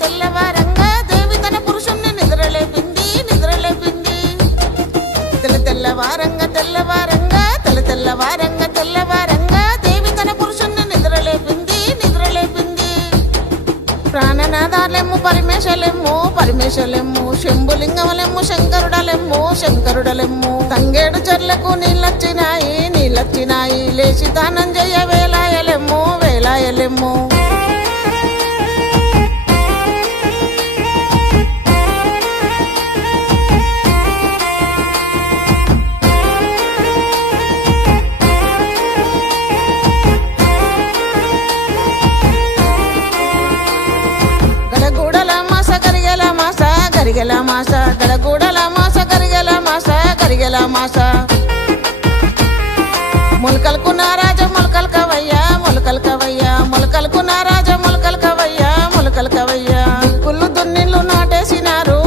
తెల్లవారంగా దేవి తన పురుషుణ్ణి నిద్రలేపింది నిద్రలేపింది తెల్లవారంగా తెల్లవారంగా దేవి తన పురుషుణ్ణి నిద్రలేపింది నిద్రలేపింది ప్రాణనాదాలెమ్ము పరిమేశలెమ్ము శంభులింగములెమ్ము శంకరుడలెమ్ము తంగేడు చెర్లకు నీళ్ళొచ్చినాయి లేచి దానం చెయ్య వేలాయలెమ్ము గరిగెల మాస మొలకలకు నారాజ మొలకలు కవయ్యా దుక్కుళ్ళు దున్నిళ్ళు నాటేసినారు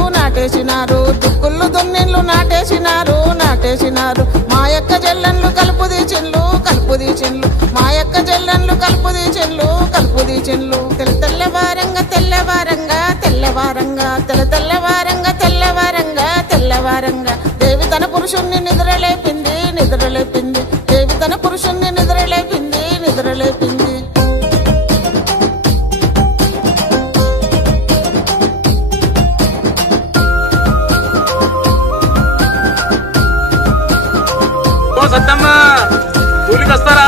మా యొక్క జల్లన్లు కలుపు తీచిన్లు మా యొక్క జల్లన్లు కలుపు తీచిన్లు తెల్లవారంగా దేవి తన పురుషుణ్ణి నిద్రలేపింది దేవి తన పురుషుణ్ణి నిద్రలేపింది సత్తమ్మ కూలికి వస్తారా?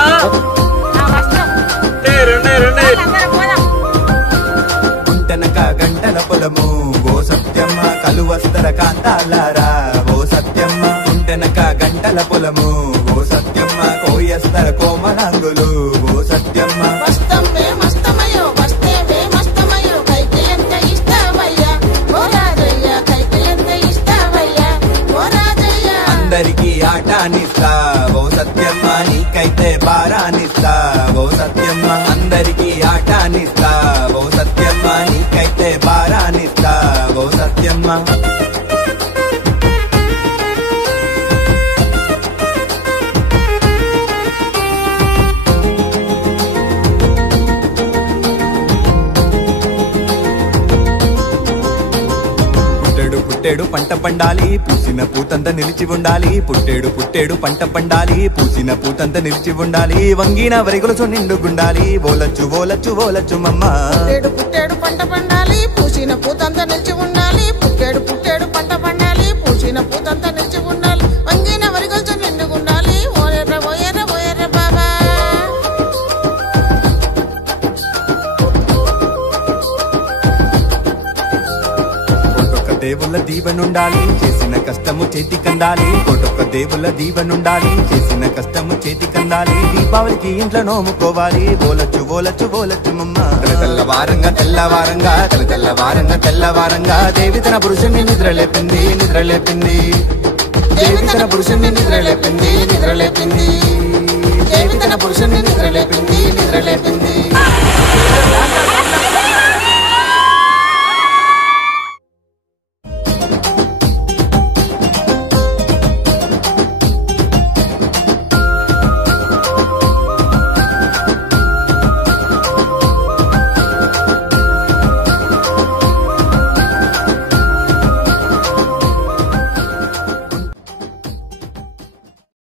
గుంటనక గంటల పొలము ఓ సత్యమ్మ కలువస్తర కాంతాలారా ఓ సత్యమ్మ గుంటనక గంటల పొలము ఓ సత్యమ్మ కోయస్తర కోమలాంగులు ఓ సత్యమ్మ అందరికి ఆటానిస్తా ఓ సత్యమ్మ నీకైతే బారానిస్తా ఓ సత్యమ్మ అందరికి ఆటానిస్తా ఓ సత్యమ్మ నీకైతే బారానిస్తా ఓ సత్యమ్మ పుట్టేడు పంట పండాలి పూసిన పూతంత నిలిచి ఉండాలి పుట్టేడు పంట పండాలి పూసిన పూతంత నిలిచి ఉండాలి వంగిన వరిగొలుసు నిండుగుండాలి ఓలచ్చు మమ్మ పుట్టేడు పంట పండాలి పూసిన పూతంత నిలిచి ఉండాలి పుట్టేడు పంట పండాలి పూసిన పూతంత నిలిచి ఉండాలి వంగిన వరిగొలుసు నిండుగుండాలి ఓయర్ర బాబా దేవుళ్ళ దీవెనుండాలి చేసిన కష్టము చేతికందాలి కోటొక్క దేవుళ్ళ దీవెనుండాలి చేసిన కష్టము చేతికందాలి దీపావళికి ఇంట్లో నోముకోవాలి ఓలచ్చు మమ్మ తెల్లవారంగా దేవి తన పురుషుణ్ణి నిద్రలేపింది దేవి తన పురుషుణ్ణి నిద్రలేపింది